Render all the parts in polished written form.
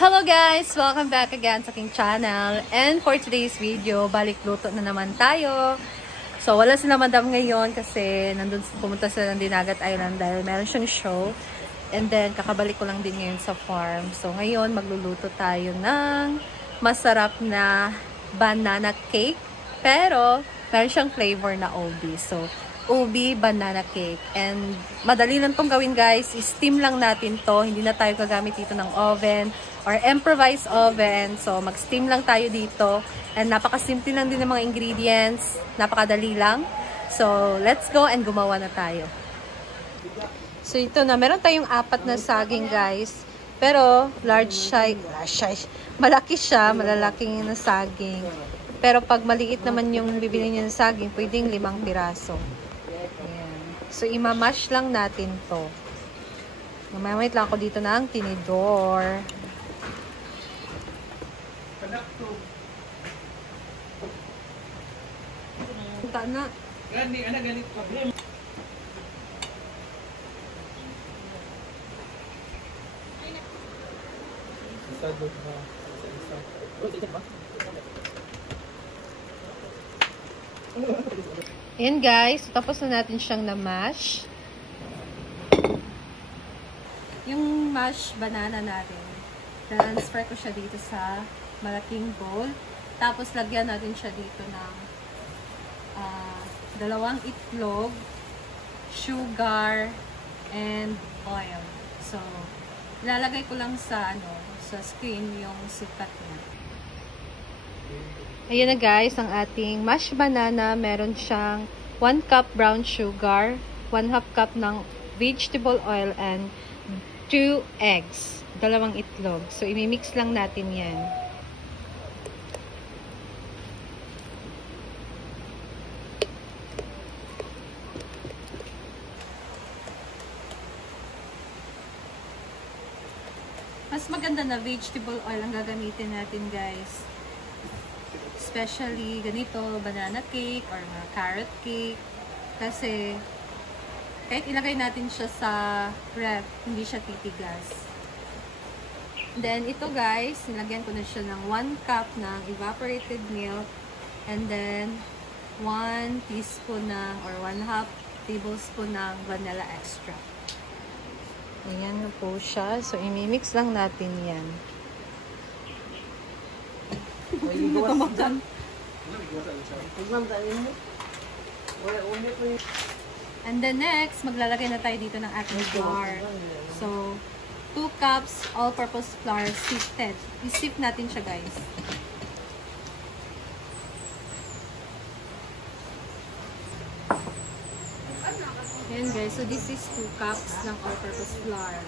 Hello guys! Welcome back again sa aking channel. And for today's video, balik luto na naman tayo. So wala sila madam ngayon kasi pumunta sila ng Dinagat Island dahil meron siyang show. And then kakabalik ko lang din ngayon sa farm. So ngayon magluluto tayo ng masarap na banana cake. Pero meron siyang flavor na ubi. So ubi banana cake. And madali lang tong gawin guys. Steam lang natin to. Hindi na tayo gagamit dito ng oven or improvised oven. So mag-steam lang tayo dito. And napakasimple lang din ng mga ingredients. Napakadali lang. So let's go and gumawa na tayo. So ito na. Meron tayong 4 na saging guys. Pero malaki siya. Malalaking na saging. Pero pag maliit naman yung bibili niyo ng saging, pwedeng 5 piraso. So, imamash lang natin to. Mamamit lang ako dito ng tinidor. Punta na. Gani, ana ganit pa. Ayan guys, tapos na natin siyang na-mash. Yung mash banana natin, transfer ko siya dito sa malaking bowl. Tapos lagyan natin siya dito ng 2 itlog, sugar, and oil. So, ilalagay ko lang sa screen yung sikat niya. Ayan na guys, ang ating mashed banana. Meron siyang 1 cup brown sugar, 1/2 cup ng vegetable oil, and 2 eggs. 2 itlog. So, imimix lang natin yan. Mas maganda na vegetable oil ang gagamitin natin guys. Especially ganito, banana cake or carrot cake. Kasi kahit ilagay natin siya sa ref, hindi siya titigas. Then ito guys, nilagyan ko na siya ng 1 cup ng evaporated milk. And then 1 teaspoon or 1/2 tablespoon ng vanilla extract. Ayan na po siya. So imimix lang natin yan. And then next, maglalagay na tayo dito ng ating flour. So, 2 cups all-purpose flour sifted. I-sift natin siya guys. Ayan guys, so this is 2 cups ng all-purpose flour.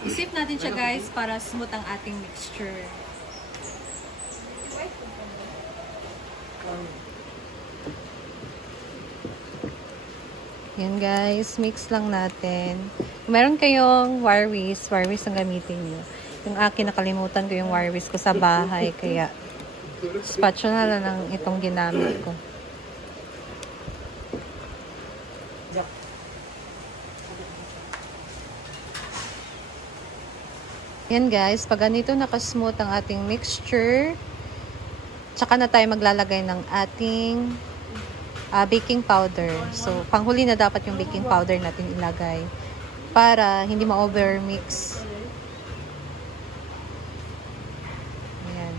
I-sift natin siya guys para smooth ang ating mixture. Yan guys, mix lang natin. Kung meron kayong wire whisk ang gamitin nyo. Yung akin, nakalimutan ko yung wire whisk ko sa bahay, kaya spatula na lang itong ginamit ko. Yan guys, pag ganito nakasmooth ang ating mixture, tsaka na tayo maglalagay ng ating baking powder. So, panghuli na dapat yung baking powder natin ilagay para hindi ma-overmix. Ayan.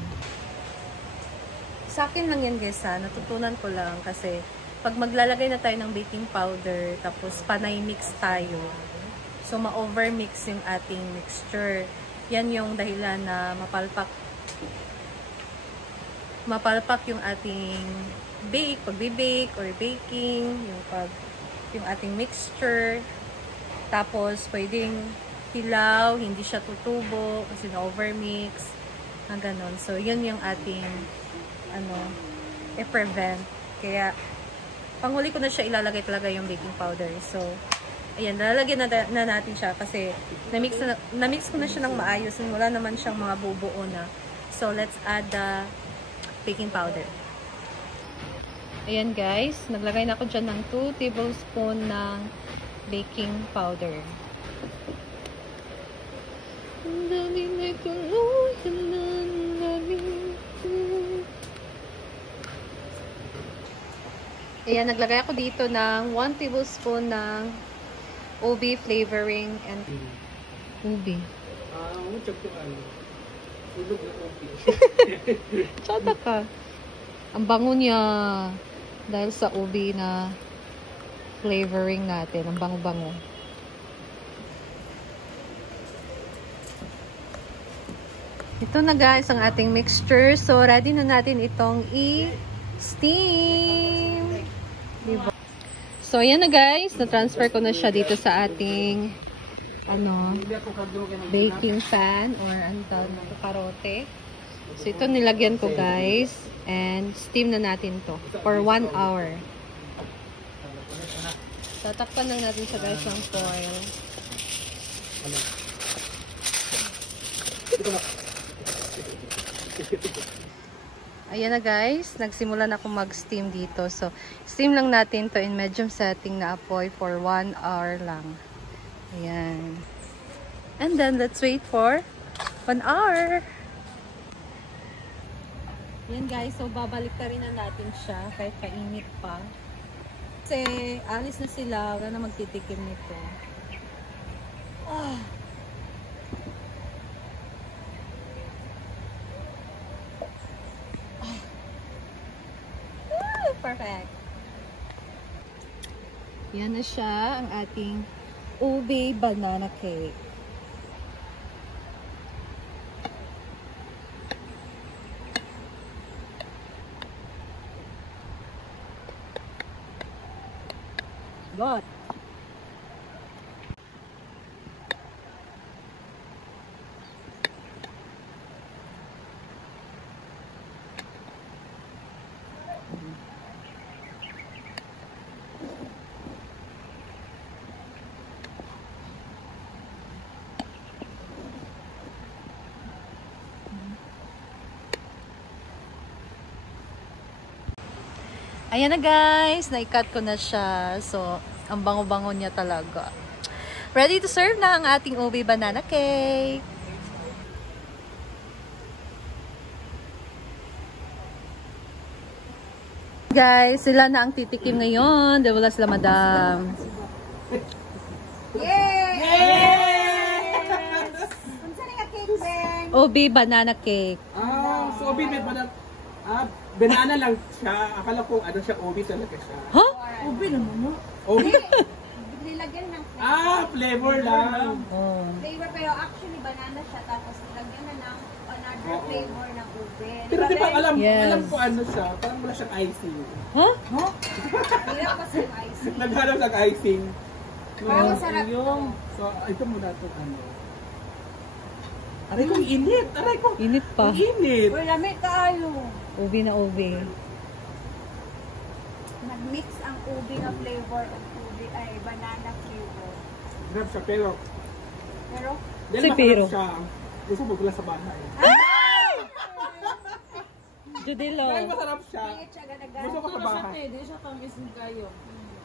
Sa akin lang yan guys ha, natutunan ko lang kasi pag maglalagay na tayo ng baking powder tapos panay mix tayo, so ma-overmix yung ating mixture. Yan yung dahilan na mapalpak yung ating pagbe-bake or baking, yung ating mixture. Tapos pwedeng hilaw, hindi siya tutubo kasi na-overmix, na ganon. So yun yung ating i-prevent. Kaya panghuli ko na siya ilalagay talaga yung baking powder. So ayan, lalagyan na natin siya kasi na-mix ko na siya ng maayos and wala naman siyang mga bubuo na. So, let's add the baking powder. Ayan guys, naglagay na ako dyan ng 2 tablespoon ng baking powder. Ayan, naglagay ako dito ng 1 tablespoon ng ubi flavoring and ubi. Tsada ka. Ang bango niya dahil sa ubi na flavoring natin. Ang bango-bango. Ito na guys ang ating mixture. So, ready na natin itong i-steam. Diba? So, ayan na guys. Na-transfer ko na siya dito sa ating baking pan or ano tawag na ito, karote. So, ito nilagyan ko guys. And steam na natin to for 1 hour. Tatakpan lang natin siya guys ng foil. Ayan na guys, nagsimula na akong mag-steam dito. So, steam lang natin to in medium setting na apoy for 1 hour lang. Ayan. And then, let's wait for 1 hour. Ayan guys, so babalik ka rin na natin siya kahit kainit pa. Kasi, alis na sila, wala na magtitikim nito. Ah. Perfect. Yan na siya, ang ating ube banana cake. God. Ayan na guys, na-cut ko na siya. So, ang bango-bango niya talaga. Ready to serve na ang ating ube banana cake. Guys, sila na ang titikim ngayon. Dahil wala sila madam. Yay! Ube banana cake. Ah, so ube may banana. Banana lang siya. Akala ko ano siya, ube talaga siya. Huh? Ube naman no? Ube? Nilagyan ng Flavor lang. Oh. flavor, pero actually banana siya, tapos nilagyan na ng another flavor ng ube. Pero di ba alam Yes. ko ano siya, parang wala siyang icing. Huh? Hirap kasi yung icing. Naghanap ng icing. Parang masarap to. So, ito muna ito ano. Aray ko, init! Aray ko! Init pa. Init! Uy, lamig tayo. Ube na ube. Nag-mix ang ube na flavor of ube, ay banana flavor. Grab siya, pero Pero, dahil Si masarap Pero. siya, gusto mo gula sa bahay. Judilo. Dahil masarap siya, pilit siya agad-agad. gusto ko sa bahay.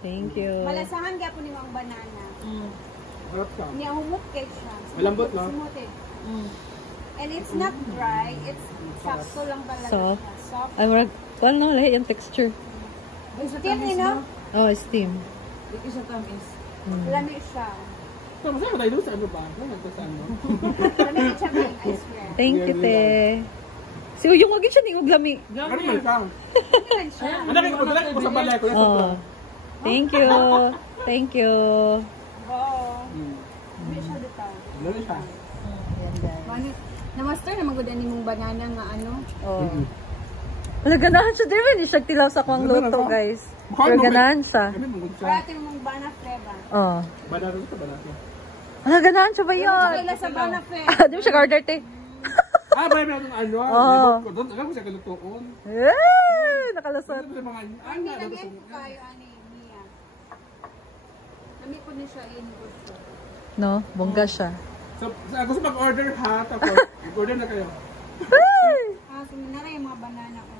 Thank you. Malasahan kaya po niyo ang banana. Masarap siya. Niya humot cake siya. Malambot, no? Smooth eh. And it's not dry, it's sakto lang talaga Soft. siya. Soft. Ay, marag, well, no, lahi yung texture. Steam, you know? Oh, steam. Lamig siya. So, masarap tayo doon sa ano ba? Ano sa ano? Lamig siya may ice cream. Thank you, te. Si Uyong wagin siya ni Uglami. Ano man siya? Ano siya? Ano ko sa balay ko? Oh. Thank you. Thank you. Wow. Lamig siya dito. Ano siya? Na-master na magudan mong banana nga ano. Oh. Wala ganahan siya, di ba? Hindi siya tilaw sa kuwang luto, guys. Wala ganahan siya. Ano mong siya? Parati mong banana flavor. Oh. Banana ito, banana. Wala ganahan siya ba yun? Kaya sa banana flavor. Di mo siya order, te. May itong ano. Oo. Doon, alam ko siya kalutuon. Eh, nakalusot. Ano sa mga ano? Ang nilagyan ko kayo, ani, Mia. Lamig ko na siya in good food. No, bongga siya. So, gusto mag-order ha, tapos order na kayo. Ah, suminara yung mga banana ko.